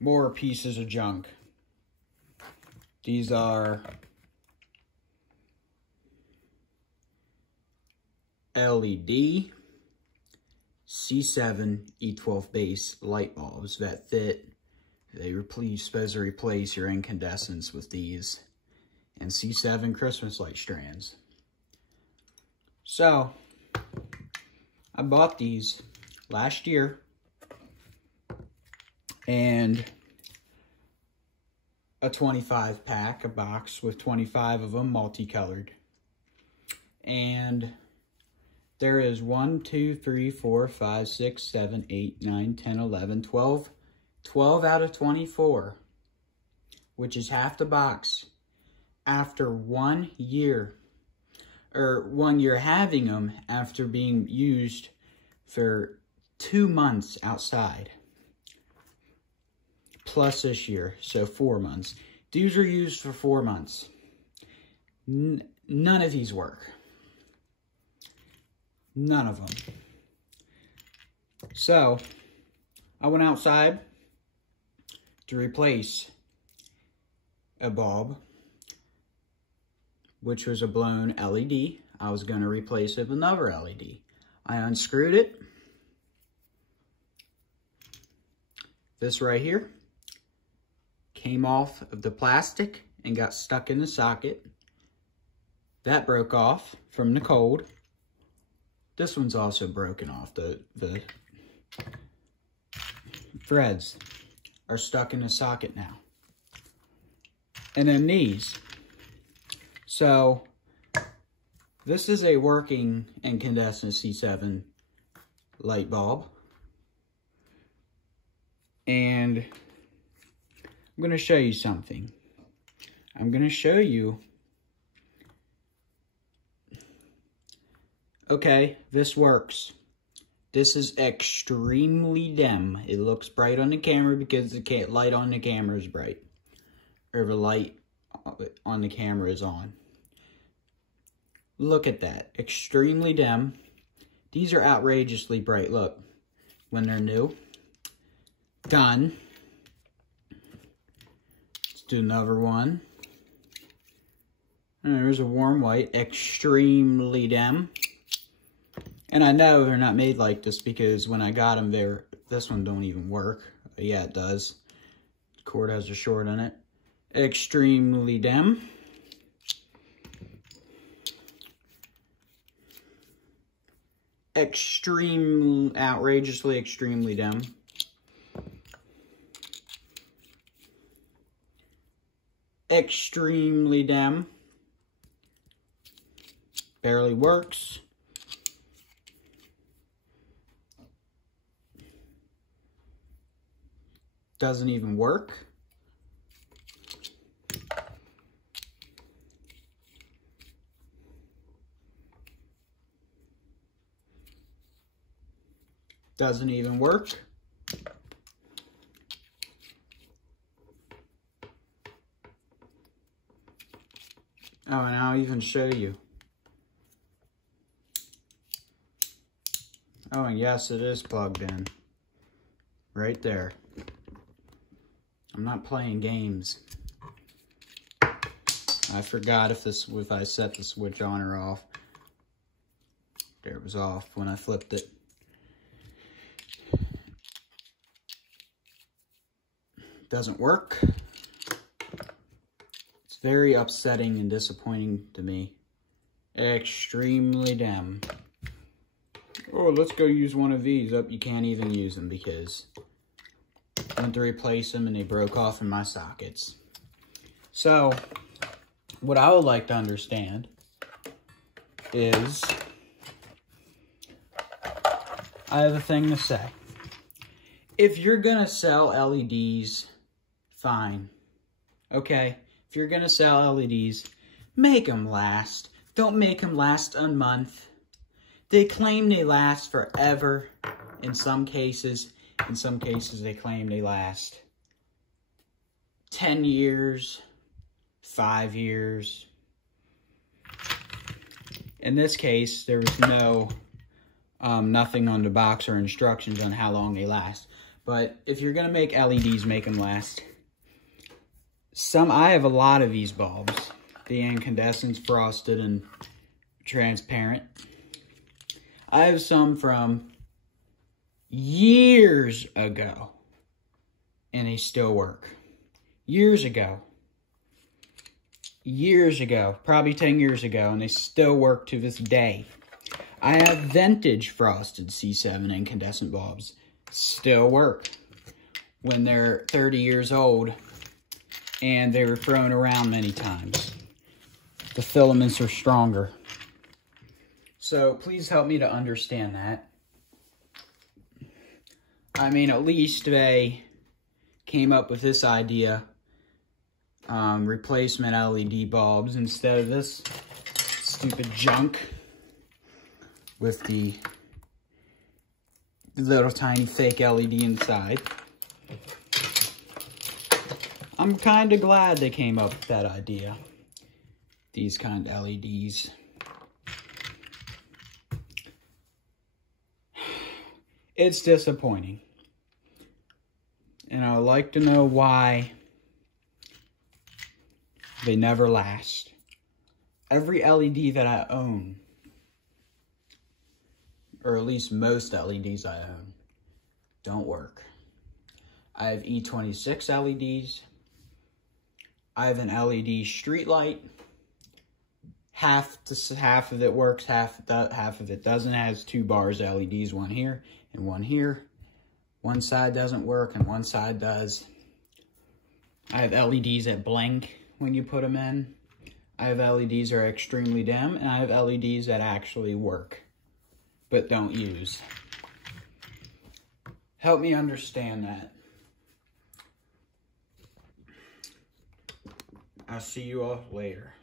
more pieces of junk. These are LED C7 E12 base light bulbs that fit. You're supposed to replace your incandescents with these, and C7 Christmas light strands. So I bought these last year, and a 25 pack, a box with 25 of them multicolored. And there is 1, 2, 3, 4, 5, 6, 7, 8, 9, 10, 11, 12 out of 24, which is half the box, after 1 year, or 1 year having them after being used for 2 months outside, plus this year, so 4 months. These were used for 4 months. None of these work. None of them. So I went outside to replace a bulb, which was a blown LED. I was going to replace it with another LED. I unscrewed it. This right here came off of the plastic and got stuck in the socket. That broke off from the cold. This one's also broken off. The threads are stuck in the socket now. And then these. So this is a working incandescent C7 light bulb. And I'm going to show you something. I'm going to show you. Okay, this works. This is extremely dim. It looks bright on the camera because the light on the camera is bright. Or the light on the camera is on. Look at that. Extremely dim. These are outrageously bright. Look, when they're new. Done. Let's do another one. And there's a warm white. Extremely dim. And I know they're not made like this because when I got them there, this one don't even work. Yeah, it does. The cord has a short in it. Extremely dim. Outrageously extremely dim. Extremely dim. Barely works. Doesn't even work. Doesn't even work. Oh, and I'll even show you. Oh, and yes, it is plugged in. Right there. I'm not playing games. I forgot if I set the switch on or off. There, it was off when I flipped it. Doesn't work. It's very upsetting and disappointing to me. Extremely dim. Oh, let's go use one of these. Oh, you can't even use them because I went to replace them and they broke off in my sockets. So, what I would like to understand is, I have a thing to say. If you're gonna sell LEDs, fine. Okay? If you're gonna sell LEDs, make them last. Don't make them last a month. They claim they last forever in some cases. In some cases, they claim they last 10 years, 5 years. In this case, there was nothing on the box or instructions on how long they last. But if you're gonna make LEDs, make them last. I have a lot of these bulbs. The incandescents, frosted, and transparent. I have some from years ago, and they still work. Years ago, probably 10 years ago, and they still work to this day. I have vintage frosted C7 incandescent bulbs, still work when they're 30 years old, and they were thrown around many times. The filaments are stronger. So please help me to understand that. I mean, at least they came up with this idea, replacement LED bulbs instead of this stupid junk with the little tiny fake LED inside. I'm kind of glad they came up with that idea. These kind of LEDs. It's disappointing. And I would like to know why they never last. Every LED that I own, or at least most LEDs I own, don't work. I have E26 LEDs. I have an LED street light. Half of it works, half of it doesn't. It has 2 bars LEDs, one here and one here. One side doesn't work and one side does. I have LEDs that blink when you put them in. I have LEDs that are extremely dim, and I have LEDs that actually work, but don't use. Help me understand that. I'll see you all later.